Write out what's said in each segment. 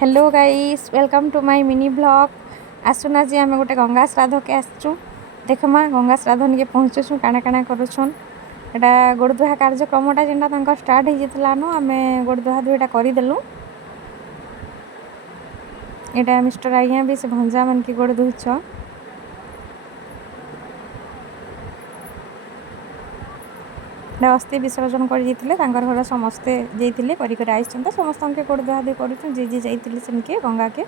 Hello guys welcome to my mini blog. आसुना जी आम गोटे गंगा श्राद्ध के आसचु देखमा गंगा श्राद्ध निके पहुँचुँ काଣା काଣା करुछन एटा गोड़धुआ कार्यक्रमटा जेनटा स्टार्ट हो जाता नो आम गोड़धुआ दुईटा करदेलु। एटा मिस्टर आज्ञा भी से भंजा मन की गोड़ धुच अस्थि विसर्जन कर घर समस्ते जाइए कर समस्त गोड़ धुआ धुई कर जी जाइए सेनके गंगा के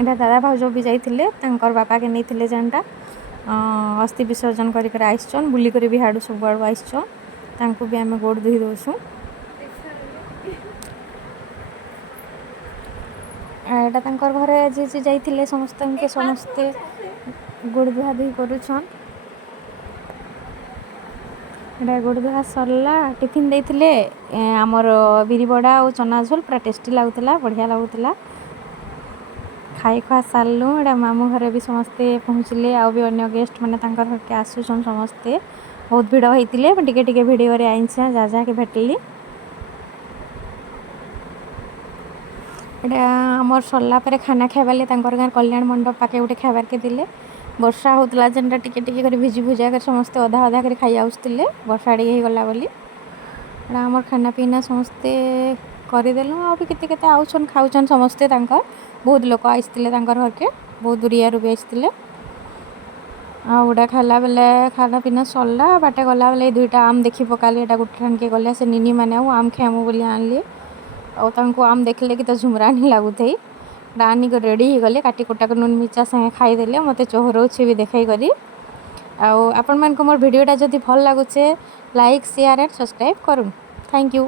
इटा दादा भाउज भी जाइए बापा के नहीं जेनटा अस्थि विसर्जन कर आइसन बुलिक भी हाड़ू सब आड़ू आइसन भी आम गोड़ धुई दौसु। एटा घर जी जी जाइए समस्त समस्ते गोड़ धुआ धुई करुछन। एटा गोड़ धुआ सरला टिफिन देते आमर बिरी बड़ा और चना झोल पूरा टेस्टी लगुला बढ़िया लगुला खाई खुआ सारू। एटा मामू घरे भी समस्ते पहुँचले आ भी अन्य गेस्ट मैंने आसुन समस्ते बहुत भिड़ होते टिके टिके भिडियो आईछा जा जाके भेटली। एटा आमर सरला पर खाना खाइबाले गाँ कल्याण मंडप पाके गोटे खाइबार के दिले वर्षा होता जेनटा टिके टिके कर भिजी भुजा कर समस्ते अधा अधा कर खाई आसुले वर्षा टे गला बोली आमर खाना पीना समस्ते करदेलु आ भी केते आउछन खाउछन समस्ते बहुत लोक आसते घर के बहुत दूरिया भी आसते आउटा खाला बेले खाना पीना सरला बाटे गला बेले दुईटा आम देखी पकाली एटा गोटे ठान के गले से निनी मैंने आम खाइमु बोली आनली आम देखले कि तो झुमरा नहीं लगुथई आनिक रेडी हो गले काटी कुटा नुन मिर्चा संगे खाईदे मत चोहरौचे भी देखई करी आपण मान को मोर वीडियोटा जदि भल लगुचे लाइक शेयर एंड सब्सक्राइब करूँ। Thank you.